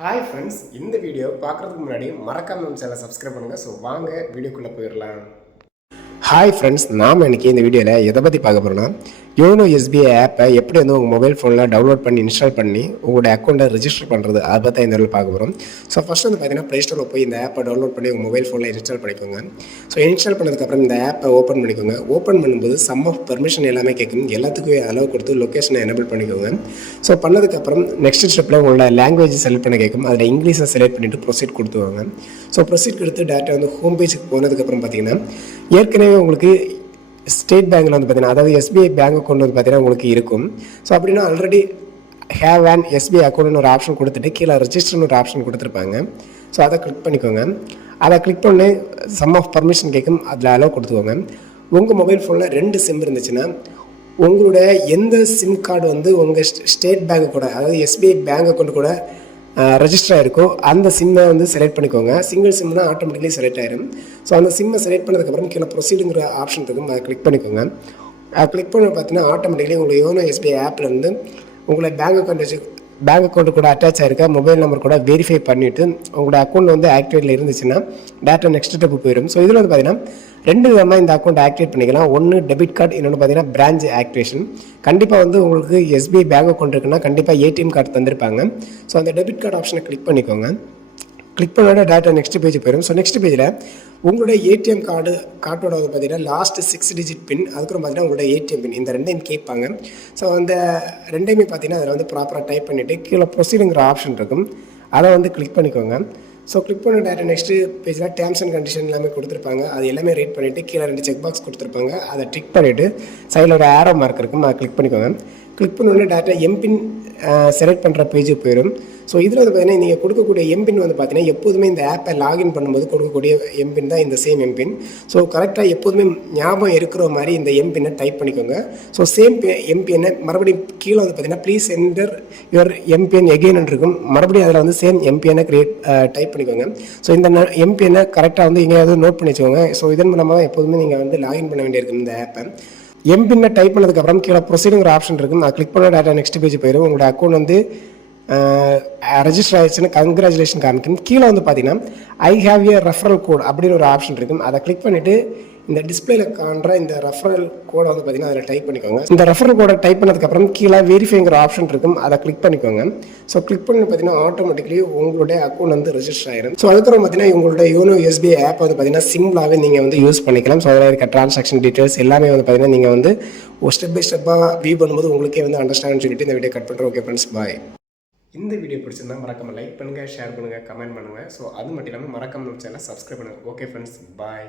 Hi friends, இந்த video பார்க்குறதுக்கு முன்னாடி மறக்காம நம்ம சேனலை சப்ஸ்கிரைப் பண்ணுங்கள். ஸோ வாங்க வீடியோக்குள்ளே போயிடலாம். ஹாய் ஃப்ரெண்ட்ஸ், நாம் இன்றைக்கி இந்த வீடியோவில் எதை பற்றி பார்க்க போகிறோம்னா, யோனோ எஸ்பிஐ ஆப்பை எப்படி வந்து உங்கள் மொபைல் ஃபோனில் டவுன்லோட் பண்ணி இன்ஸ்டால் பண்ணி உங்களோட அக்கௌண்ட்டை ரிஜிஸ்டர் பண்ணுறது, அதை பற்றி இந்த வீடியோவில் பார்க்க போகிறோம். ஸோ ஃபஸ்ட் வந்து பார்த்தீங்கன்னா ப்ளே ஸ்டோரில் போய் இந்த ஆப்பை டவுன்லோட் பண்ணி உங்கள் மொபைல் ஃபோனில் இன்ஸ்டால் பண்ணிக்கோங்க. ஸோ இன்ஸ்டால் பண்ணதுக்கப்புறம் இந்த ஆப்பை ஓப்பன் பண்ணிக்கோங்க. ஓப்பன் பண்ணும்போது சம் ஆஃப் பெர்மிஷன் எல்லாமே கேட்கும். எல்லாத்துக்குமே அலோவ் கொடுத்து லொக்கேஷனை எனபிள் பண்ணிக்கோங்க. ஸோ பண்ணதுக்கப்புறம் நெக்ஸ்ட் ஸ்டெப்பில் உங்களோட லாங்குவேஜ் செலக்ட் பண்ண கேட்கும். அதில் இங்கிலீஷை செலக்ட் பண்ணிவிட்டு ப்ரொசீட் கொடுத்துவாங்க. ஸோ ப்ரொசீட் கொடுத்து டேரெக்டாக வந்து ஹோம் பேஜுக்கு போனதுக்கப்புறம் பார்த்தீங்கன்னா ஏற்கனவே உங்களுக்கு ஸ்டேட் பேங்கில் வந்து பார்த்தீங்கன்னா, அதாவது எஸ்பிஐ பேங்க் அக்கௌண்ட் வந்து பார்த்தீங்கன்னா உங்களுக்கு இருக்கும். ஸோ அப்படின்னா ஆல்ரெடி ஹேவ் அண்ட் எஸ்பிஐ அக்கௌண்ட்னு ஒரு ஆப்ஷன் கொடுத்துட்டு கீழே ரெஜிஸ்டர்னு ஒரு ஆப்ஷன் கொடுத்துருப்பாங்க. ஸோ அதை கிளிக் பண்ணிக்கோங்க. அதை கிளிக் பண்ணி சம் ஆஃப் பர்மிஷன் கேட்கும். அதில் அலோவ் கொடுத்துக்கோங்க. உங்கள் மொபைல் ஃபோனில் 2 சிம் இருந்துச்சுன்னா உங்களோட எந்த சிம் கார்டு வந்து உங்கள் ஸ்டேட் பேங்க் கூட, அதாவது எஸ்பிஐ பேங்க் அக்கௌண்ட் கூட ரெஜிஸ்டர் ஆகிருக்கோ அந்த சிம்மை வந்து செலக்ட் பண்ணிக்கோங்க. சிங்கிள் சிம்னா ஆட்டோமேட்டிக்கலி செலக்ட் ஆயிடும். ஸோ அந்த சிம்மை செலக்ட் பண்ணதுக்கப்புறம் கீழே ப்ரொசீடுங்கிற ஆப்ஷன் இருக்கும். அதை கிளிக் பண்ணிக்கோங்க. அதை கிளிக் பண்ண பார்த்தீங்கன்னா ஆட்டோமேட்டிக்கலி உங்கள் யோனோ எஸ்பிஐ ஆப்லேருந்து உங்களை பேங்க் அக்கௌண்ட் கூட அட்டாச் ஆகிருக்க மொபைல் நம்பர் கூட வெரிஃபை பண்ணிவிட்டு உங்களோட அக்கௌண்ட் வந்து ஆக்டிவேட்டில் இருந்துச்சுன்னா டேட்டா நெக்ஸ்ட் ஸ்டெப்பு போயிடும். ஸோ இதில் வந்து பார்த்தீங்கன்னா 2 விதமாக இந்த அக்கௌண்ட் ஆக்டிவேட் பண்ணிக்கலாம். ஒன்று டெபிட் கார்டு, இன்னொன்று பார்த்தீங்கன்னா பிரான்ச் ஆக்டிவேஷன். கண்டிப்பாக வந்து உங்களுக்கு எஸ்பிஐ பேங்க் அக்கௌண்ட் இருக்குன்னா கண்டிப்பாக ஏடிஎம் கார்டு தந்திருப்பாங்க. ஸோ அந்த டெபிட் கார்டு ஆப்ஷனை கிளிக் பண்ணிக்கோங்க. கிளிக் பண்ணோட டேட்டா நெக்ஸ்ட் பேஜ் போயிடும். ஸோ நெக்ஸ்ட் பேஜில் உங்களோட ஏடிஎம் கார்டோட வந்து பார்த்தீங்கன்னா லாஸ்ட் 6 டிஜிட் பின், அதுக்கப்புறம் பார்த்தீங்கன்னா உங்களோட ஏடிஎம் பின், இந்த ரெண்டையும் கேட்பாங்க. ஸோ அந்த ரெண்டையுமே பார்த்தீங்கன்னா அதில் வந்து ப்ராப்பராக டைப் பண்ணிவிட்டு கீழே ப்ரொசீடுங்கிற ஆப்ஷன் இருக்கும். அதை வந்து கிளிக் பண்ணிக்கோங்க. ஸோ கிளிக் பண்ண டேட்டா நெக்ஸ்ட்டு பேஜில் டேர்ம்ஸ் அண்ட் கண்டிஷன் எல்லாமே கொடுத்துருப்பாங்க. அது எல்லாமே ரீட் பண்ணிவிட்டு கீழே 2 செக் பாக்ஸ் கொடுத்துருப்பாங்க. அதை டிக் பண்ணிவிட்டு சைடில் ஒரு ஆரோ மார்க் இருக்கும். அதை கிளிக் பண்ணிக்கோங்க. கிளிக் பண்ணோடனே டேட்டா எம்பின் செலக்ட் பண்ணுற பேஜுக்கு போயிடும். ஸோ இதில் வந்து பார்த்தீங்கன்னா நீங்கள் கொடுக்கக்கூடிய எம்பின் வந்து பார்த்தீங்கன்னா எப்போதுமே இந்த ஆப்பை லாகின் பண்ணும்போது கொடுக்கக்கூடிய எம்பின் தான் இந்த சேம் எம்பின். ஸோ கரெக்டாக எப்போதுமே ஞாபகம் இருக்கிற மாதிரி இந்த எம்பினை டைப் பண்ணிக்கோங்க. ஸோ சேம் எம்பிஎன்னை மறுபடியும் கீழே வந்து பார்த்தீங்கன்னா please enter your MPIN again இருக்கும். மறுபடியும் அதில் வந்து சேம் எம்பிஎன்னை டைப் பண்ணிக்கோங்க. ஸோ இந்த எம்பிஎன்னை கரெக்டாக வந்து எங்கேயாவது நோட் பண்ணி வச்சுக்கோங்க. ஸோ இதன் மூலமாக எப்போதுமே நீங்கள் வந்து லாகின் பண்ண வேண்டியிருக்கும் இந்த ஆப்பை. எம்பின்னை டைப் பண்ணதுக்கப்புறம் கீழே ப்ரொசீடுங்கிற ஆப்ஷன் இருக்கும். நான் கிளிக் பண்ண டேட்டா நெக்ஸ்ட் பேஜ் போயிடும். உங்களோட அக்கௌண்ட் வந்து ரெஜிஸ்டர் ஆகிடுச்சுன்னு கங்க்ராச்சுலேஷன் காமிக்கும். கீழே வந்து பார்த்தீங்கன்னா I have a referral code அப்படின்னு ஒரு ஆப்ஷன் இருக்கும். அதை கிளிக் பண்ணிவிட்டு இந்த டிஸ்பிளேல காண்ற இந்த ரெஃபரல் கோடை வந்து பார்த்தீங்கன்னா அதில் டைப் பண்ணிக்கோங்க. இந்த ரெஃபரல் கோடை டைப் பண்ணதுக்கப்புறம் கீழே வெரிஃபைங்கிற ஆப்ஷன் இருக்கும். அதை கிளிக் பண்ணிக்கோங்க. ஸோ கிளிக் பண்ணி பார்த்தீங்கன்னா ஆட்டோமேட்டிக்கலி உங்களுடைய அக்கௌண்ட் வந்து ரெஜிஸ்டர் ஆயிடும். ஸோ அதுக்கப்புறம் பார்த்தீங்கன்னா உங்களோட யோனோ எஸ்பிஐ ஆப் வந்து பார்த்தீங்கன்னா சிம்பிளாகவே நீங்கள் வந்து யூஸ் பண்ணிக்கலாம். ஸோ அதில் இருக்க ட்ரான்சாக்ஷன் டீட்டெயில்ஸ் எல்லாமே வந்து பார்த்தீங்கன்னா நீங்கள் வந்து ஒரு ஸ்டெப் பை ஸ்டெப்பாக வியூ பண்ணும்போது உங்களுக்கே வந்து அண்டர்ஸ்டாண்ட் சொல்லிட்டு இந்த வீடியோ கட் பண்ணுறோம். ஓகே ஃப்ரெண்ட்ஸ், பாய். இந்த வீடியோ பிடிச்சிருந்தா மறக்காம லைக் பண்ணுங்கள், ஷேர் பண்ணுங்கள், கமெண்ட் பண்ணுங்கள். ஸோ அது மட்டும் இல்லாமல் மறக்காம நம்ம சேனலை சப்ஸ்கிரைப் பண்ணுங்கள். ஓகே ஃப்ரெண்ட்ஸ், பாய்.